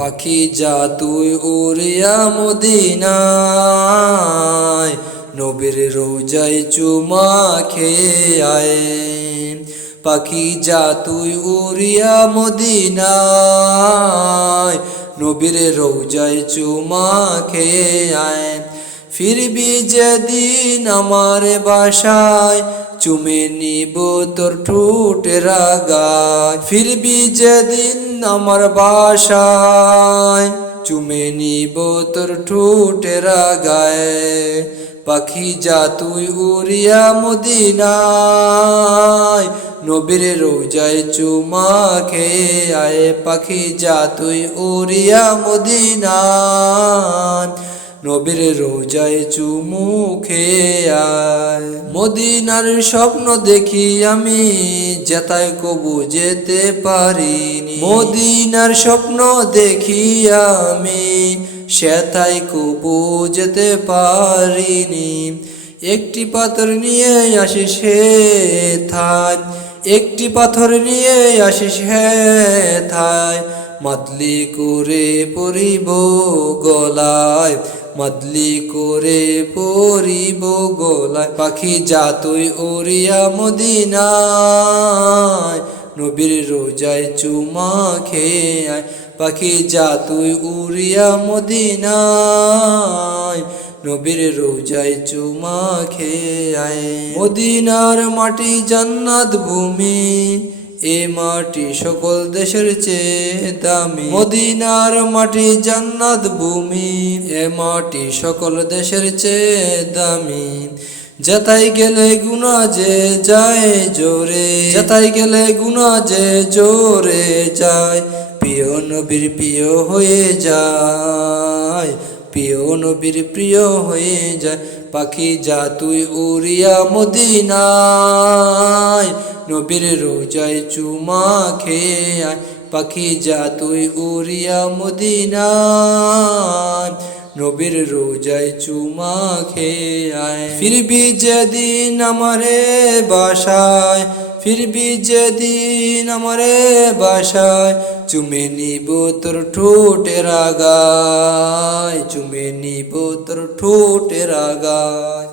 পাখি যা তুই উড়িয়া মদিনায়, নবীর রোজায় চুমা খেয়ে আয়। পাখি যা তুই উড়িয়া মদিনায়, নবীর রোজায় চুমা খেয়ে আয়। ফিরবি যেদিন আমার বাসায়, চুমে নিব তোর ঠোঁটের আগায়। ফিরবি যেদিন আমার বাসায়, চুমে নিব তোর ঠোঁটের আগায়। পাখি যা তুই উড়িয়া মদিনায়, নবীর রোজায় চুমা খেয়ে আয়। পাখি যা তুই উড়িয়া মদিনায়, নবীর রোজায় চুমু খেয়ে আয়। মদিনার স্বপ্ন দেখি আমি, যেথায় কবু যেতে পারিনি। মদিনার স্বপ্ন দেখি আমি, সেথায় কবু যেতে পারিনি। একটি পাথর নিয়ে আসিস হেথায়, একটি পাথর নিয়ে আসিস হেথায়। মাদলি করে পরিব গলায়, মাদলি করে পরিব গলায়। পাখি যা তুই উড়িয়া মদিনায়, নবীর রোজায় চুমা খেয়ে আয়। পাখি যা তুই উড়িয়া মদিনায়, নবীর রোজায় চুমা খেয়ে আয়। মদিনার মাটি জান্নাত ভূমি, এ মাটি সকল দেশের চেয়ে দামি। মদিনার মাটি জান্নাত ভূমি, এ মাটি সকল দেশের চেয়ে দামি। যেথায় গেলে গুনাহ যে যায় জোরে, যেথায় গেলে গুনাহ যে জোরে যায়। প্রিয় নবীর প্রিয় হয়ে যায়, প্রিয় নবীর প্রিয় হয়ে যায়। পাখি যা তুই উড়িয়া মদিনায়, নবীর রোজায় চুমা খেয়ে আয়। পাখি যা তুই উড়িয়া মদিনায়, নবীর রোজায় চুমা খেয়ে আয়। ফিরবি যেদিন আমারে বাসায়, ফিরবি যেদিন আমারে বাসায়। চুমে নিব তোর ঠোঁটের আগায়, চুমে নিব তোর ঠোঁটের আগায়।